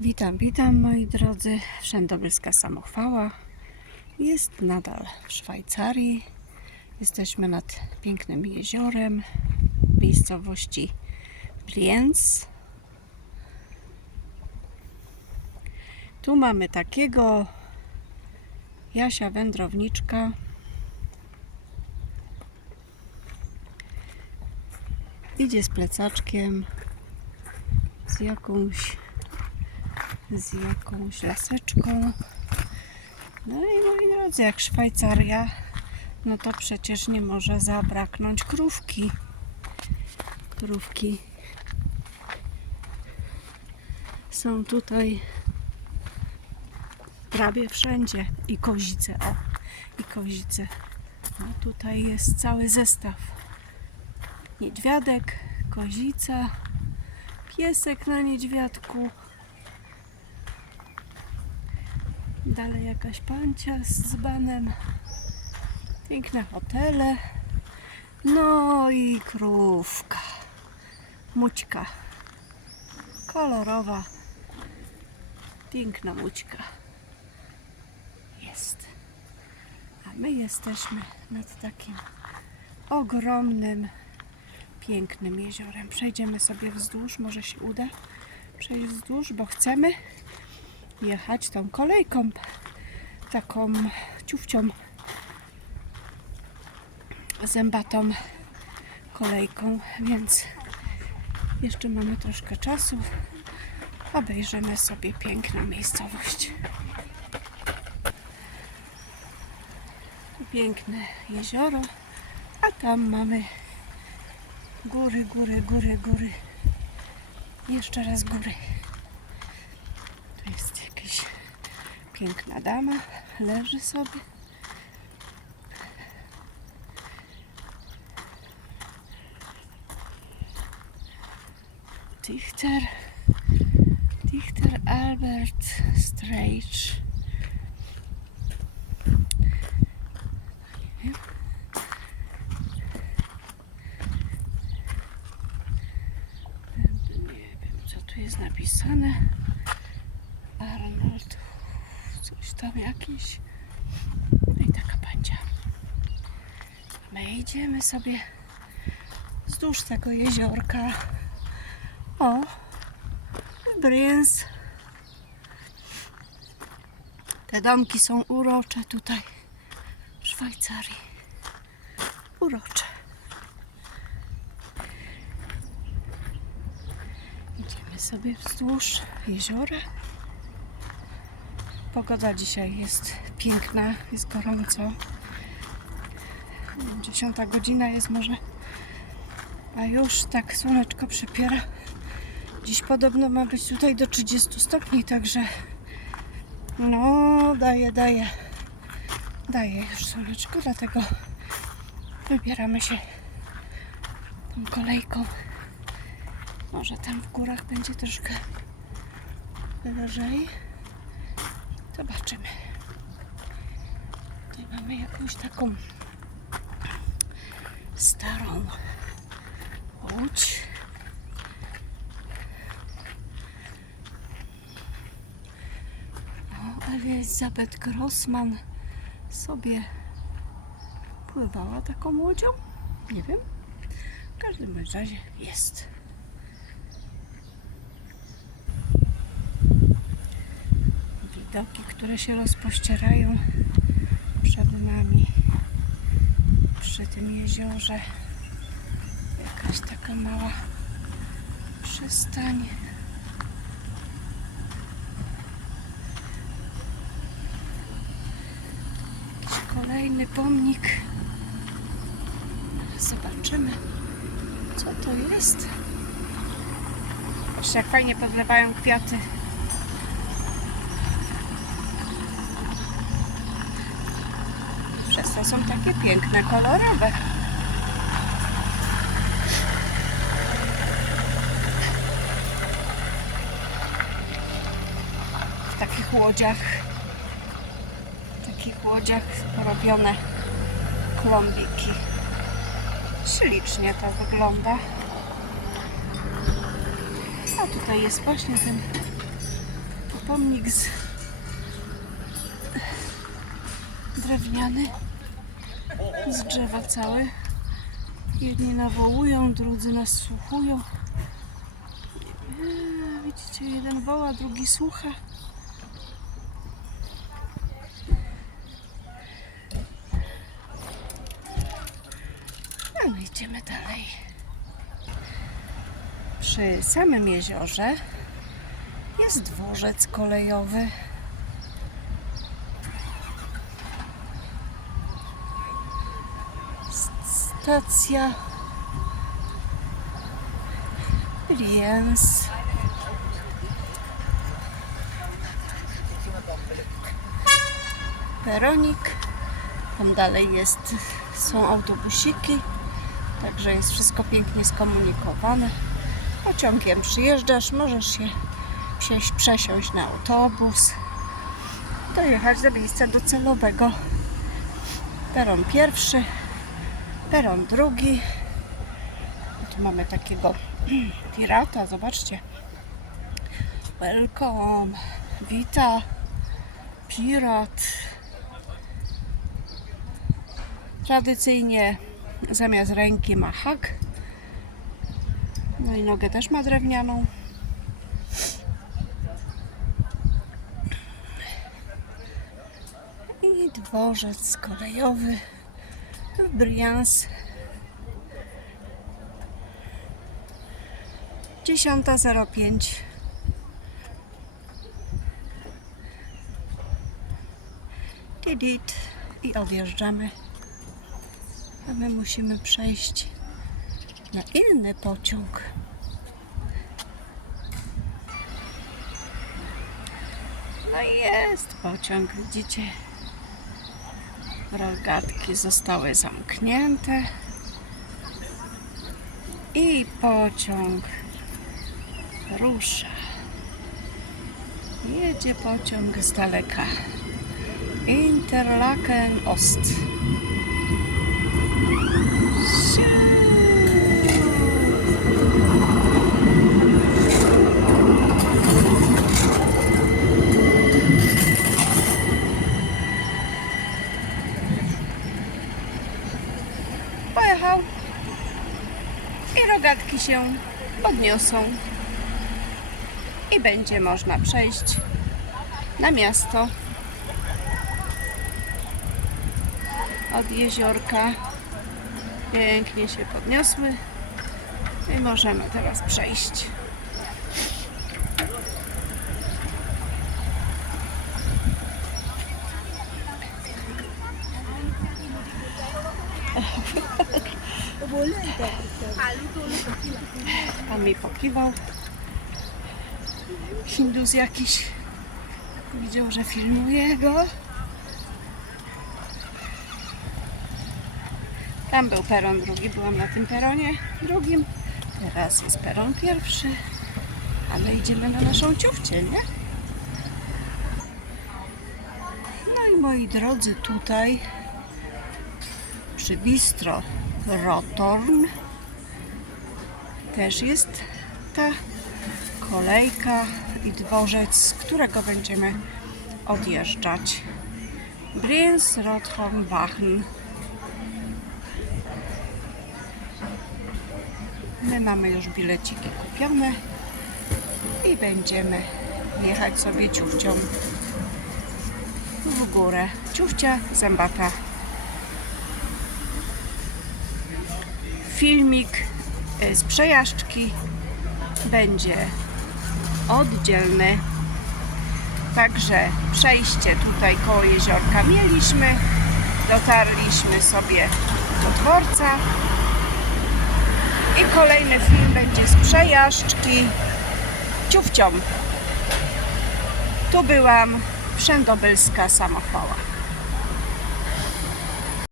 Witam, witam moi drodzy. Wszędobylska samochwała jest nadal w Szwajcarii. Jesteśmy nad pięknym jeziorem w miejscowości Brienz. Tu mamy takiego Jasia wędrowniczka. Idzie z plecaczkiem, z jakąś z jakąś laseczką. No i moi drodzy, jak Szwajcaria, no to przecież nie może zabraknąć krówki. Krówki są tutaj prawie wszędzie. I kozice, o, i kozice. No tutaj jest cały zestaw. Niedźwiadek, kozica, piesek na niedźwiadku. Dalej jakaś pancia z dzbanem. Piękne hotele. No i krówka. Mućka. Kolorowa. Piękna mućka. Jest. A my jesteśmy nad takim ogromnym, pięknym jeziorem. Przejdziemy sobie wzdłuż, może się uda przejść wzdłuż, bo chcemy jechać tą kolejką taką ciufcią zębatą kolejką, więc jeszcze mamy troszkę czasu. Obejrzymy sobie piękną miejscowość. Piękne jezioro, a tam mamy góry, góry, góry, góry. Jeszcze raz góry. Tu jest jakaś piękna dama, leży sobie. Dichter, Dichter Albert Streich. Nie wiem. Co tu jest napisane. Arnold, coś tam jakiś. No i taka pancia. My idziemy sobie wzdłuż tego jeziorka. O, Briens. Te domki są urocze tutaj w Szwajcarii. Urocze. Idziemy sobie wzdłuż jeziora. Pogoda dzisiaj jest piękna, jest gorąco. Dziesiąta godzina jest może, a już tak słoneczko przypiera. Dziś podobno ma być tutaj do 30 stopni, także no daje, daje, daje już słoneczko, dlatego wybieramy się tą kolejką. Może tam w górach będzie troszkę wyżej. Zobaczymy. Tutaj mamy jakąś taką starą łódź. O, Elizabeth Grossman sobie pływała taką łodzią. Nie wiem. W każdym razie jest. Które się rozpościerają przed nami przy tym jeziorze. Jakaś taka mała przystań. Kolejny pomnik. Zobaczymy, co to jest. Patrzcie, jak fajnie podlewają kwiaty. Przez to są takie piękne, kolorowe. W takich łodziach, w takich łodziach porobione klombiki. Ślicznie to wygląda. A tutaj jest właśnie ten pomnik z drewniany z drzewa cały. Jedni nawołują, drudzy nasłuchują. Eee, Widzicie, jeden woła, drugi słucha. No my idziemy dalej. Przy samym jeziorze jest dworzec kolejowy. Stacja Liens. Peronik. Tam dalej jest, są autobusiki, także jest wszystko pięknie skomunikowane. Pociągiem przyjeżdżasz, możesz się wsiąść, przesiąść na autobus, dojechać do miejsca docelowego. Peron pierwszy, peron drugi. Tu mamy takiego pirata, zobaczcie. Welcome, wita, pirat. Tradycyjnie zamiast ręki ma hak. No i nogę też ma drewnianą. I dworzec kolejowy w Brians. 10.05 Tidit i odjeżdżamy. A my musimy przejść na inny pociąg. No i jest pociąg, widzicie? Rogatki zostały zamknięte. I pociąg rusza. Jedzie pociąg z daleka. Interlaken Ost. Pojechał i rogatki się podniosą i będzie można przejść na miasto od jeziorka. Pięknie się podniosły i możemy teraz przejść. Pan mi pokiwał. Hindus jakiś widział, że filmuje go. Tam był peron drugi, byłam na tym peronie drugim. Teraz jest peron pierwszy, ale idziemy na naszą ciufcię, nie? No i moi drodzy, tutaj przy bistro Rotorn też jest ta kolejka i dworzec, z którego będziemy odjeżdżać. Briens, Rothorn, Wachen. My mamy już bileciki kupione i będziemy jechać sobie ciufcią w górę. Ciufcia, zębata. Filmik y, z przejażdżki będzie oddzielny. Także przejście tutaj koło jeziorka mieliśmy. Dotarliśmy sobie do dworca. I kolejny film będzie z przejażdżki ciufcią. Tu byłam, Wszędobylska samochwała.